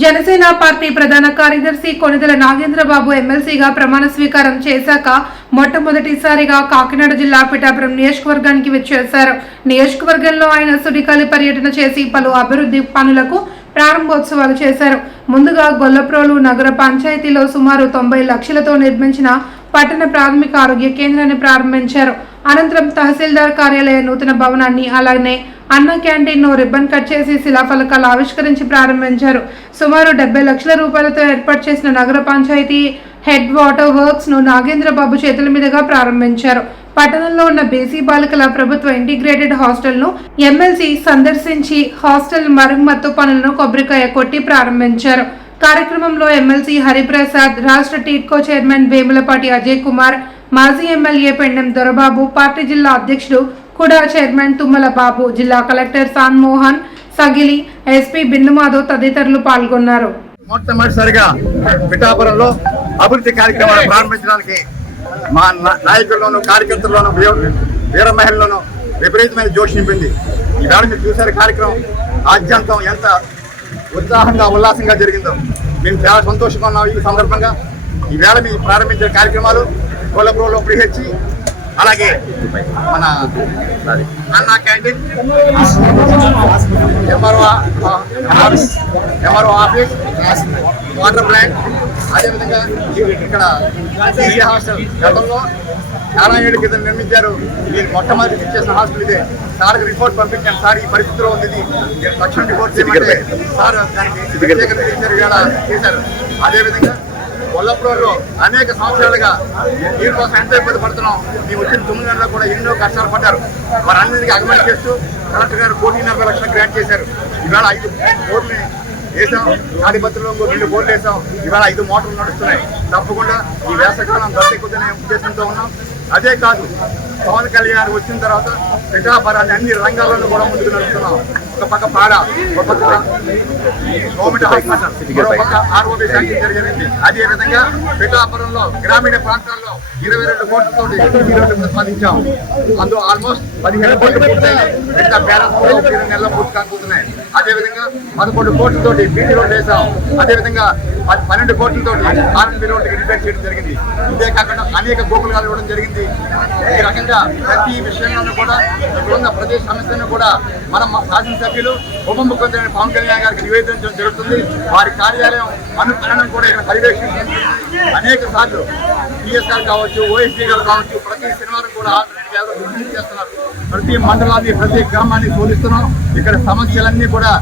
Janasena party ప్రధాన కార్యదర్శి కొనిదెల నాగేంద్రబాబు ఎమ్మెల్సీగా ప్రమాణ స్వీకారం చేశాక మొట్టమొదటిసారిగా కాకినాడ జిల్లా పిఠాపురం నియోజకవర్గానికి వచ్చేశారు. నియోజకవర్గంలో ఆయన సుడికాలి పర్యటన చేసి పలు అభివృద్ధి పనులకు ప్రారంభోత్సవాలు చేశారు. ముందుగా గొల్లప్రోలు నగర పంచాయతీలో సుమారు తొంభై లక్షలతో నిర్మించిన పట్టణ ప్రాథమిక ఆరోగ్య కేంద్రాన్ని ప్రారంభించారు. అనంతరం తహసీల్దార్ కార్యాలయ నూతన భవనాన్ని అలానే అన్న క్యాంటీన్ను రిబ్బన్ కట్ చేసి శిలాఫలకాలు ఆవిష్కరించి ప్రారంభించారు. సుమారు డెబ్బై లక్షల రూపాయలతో ఏర్పాటు చేసిన నగర పంచాయతీ హెడ్ వాటర్ వర్క్స్ను నాగేంద్రబాబు చేతుల మీదుగా ప్రారంభించారు. పట్టణంలో ఉన్న బీసీ బాలికల ప్రభుత్వ ఇంటిగ్రేటెడ్ హాస్టల్ను ఎమ్మెల్సీ సందర్శించి హాస్టల్ మరమ్మత్తు పనులను కొబ్బరికాయ కొట్టి ప్రారంభించారు. కార్యక్రమంలో ఎమ్మెల్సీ హరిప్రసాద్ రాష్ట్ర టీడ్కో చైర్మన్ వేములపాటి అజయ్ కుమార్ మాజీ ఎమ్మెల్యే పెండెం దొరబాబు పార్టీ జిల్లా అధ్యక్షుడు కుడా చైర్మన్ తుమ్మల బాబు జిల్లా కలెక్టర్ సాన్ మోహన్ సగిలి ఎస్పీ బిందుమాధవ్ తదితరులు పాల్గొన్నారు. మొట్టమొదటిసారిగా పిఠాపురంలో అభివృద్ధి కార్యక్రమాలు ప్రారంభించడానికి మా నాయకుల్లోనూ కార్యకర్తల్లోనూ వీర- వీర మహిళల్లోనూ విపరీతమైన జోష్ నింపింది. ఈవేళ మీరు చూసారు కార్యక్రమం ఆద్యంతం ఎంత ఉత్సాహంగా ఉల్లాసంగా జరిగిందో. మేము చాలా సంతోషంగా ఉన్నాం ఈ సందర్భంగా. ఈవేళ మేము ప్రారంభించిన కార్యక్రమాలు కొల్లపురంలో ప్రిహెచ్చి అలాగే మన Anna canteen MRO MRO office water plant అదేవిధంగా ఇక్కడ హాస్టల్ గతంలో చాలా ఏళ్ళ క్రితం నిర్మించారు. మీరు మొట్టమొదటి ఇచ్చేసిన హాస్టల్ ఇదే. సార్కి రిపోర్ట్ పంపించాను. సార్ ఈ పరిస్థితిలో ఉంది మీరు తక్షణ రిపోర్ట్ చేయమంటే సార్ దానికి ప్రత్యేక చేశారు. అదేవిధంగా కొల్లపురంలో అనేక సంవత్సరాలుగా నీరు కోసం ఎంతో ఇబ్బంది పడుతున్నాం. ఈ వచ్చిన తొమ్మిది నెలల్లో కూడా ఎన్నో కష్టాలు పడ్డారు. వారన్నిటికీ అగమని చేస్తూ కలెక్టర్ గారు కోటి నలభై లక్షలు గ్రాంట్ చేశారు. ఇవాళ ఐదు కోట్లని వేసాం తాడిపత్రిలో రెండు బోర్లు వేసాం ఇవాళ ఐదు మోటార్లు నడుస్తున్నాయి. తప్పకుండా ఈ వేసవికాలం దత్తెక్కుతున్న ఉద్దేశంతో ఉన్నాం. అదే కాదు పవన్ కళ్యాణ్ వచ్చిన తర్వాత పిఠాపురాన్ని అన్ని రంగాల్లోనూ కూడా ముందుకు నడుస్తున్నాం ఒక పక్క పాడ ఒక పక్క గవర్నమెంట్ హాస్పిటల్ మరో పక్క ఆర్ఓబి శాంక్షన్ జరిగింది. అదే విధంగా పిఠాపురంలో గ్రామీణ ప్రాంతాల్లో ఇరవై రెండు కోట్లతో ఈ రోజు ప్రతిపాదించాం. అందులో ఆల్మోస్ట్ పదిహేను కోట్లు పూర్తయినాయి మిగతా బ్యాలెన్స్ కూడా ఒక ఇరవై నెలల్లో పూర్తి కాకపోతున్నాయి. అదే విధంగా పదకొండు కోట్లతోటి బీటీ రోడ్ వేసాం అదే విధంగా ప- పన్నెండు కోట్లతోటి ఆర్ఎన్బి రోడ్డుకి రిపేర్ చేయడం జరిగింది. ఇదే కాకుండా అనేక గోకులు ఇవ్వడం జరిగింది. ఈ రకంగా ప్రతి విషయంలోనూ కూడా ఇక్కడ ఉన్న ప్రతి సమస్యను కూడా మనం మా సభ్యులు ఉప ముఖ్యమంత్రి పవన్ కళ్యాణ్ గారికి నివేదించడం జరుగుతుంది. వారి కార్యాలయం అనుకరణం కూడా ఇక్కడ పర్యవేక్షించింది. అనేక సార్లు టీఎస్ఆర్ కావచ్చు ఓఎస్డీ గారు కావచ్చు ప్రతి శనివారం కూడా ఆల్టర్నేట్ చేస్తున్నారు. ప్రతి మండలాన్ని ప్రతి గ్రామాన్ని శోధిస్తున్నాం ఇక్కడ సమస్యలన్నీ కూడా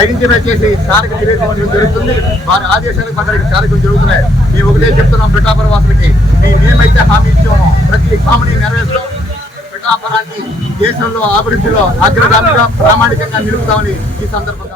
ఐడెంటిఫై చేసి సార్కి నివేదించడం జరుగుతుంది. వారి ఆదేశాలకు ప్రకారం కార్యక్రమం జరుగుతున్నాయి. మేము ఒకటే చెప్తున్నాం పిఠాపుర వాసులకి మేము ఏమైతే హామీ ఇచ్చామో. ప్రతి హామీని నెరవేర్చడం పిఠాపురాన్ని దేశంలో అభివృద్ధిలో అగ్రగామిగా ప్రామాణికంగా నిలుపుతామని ఈ సందర్భంగా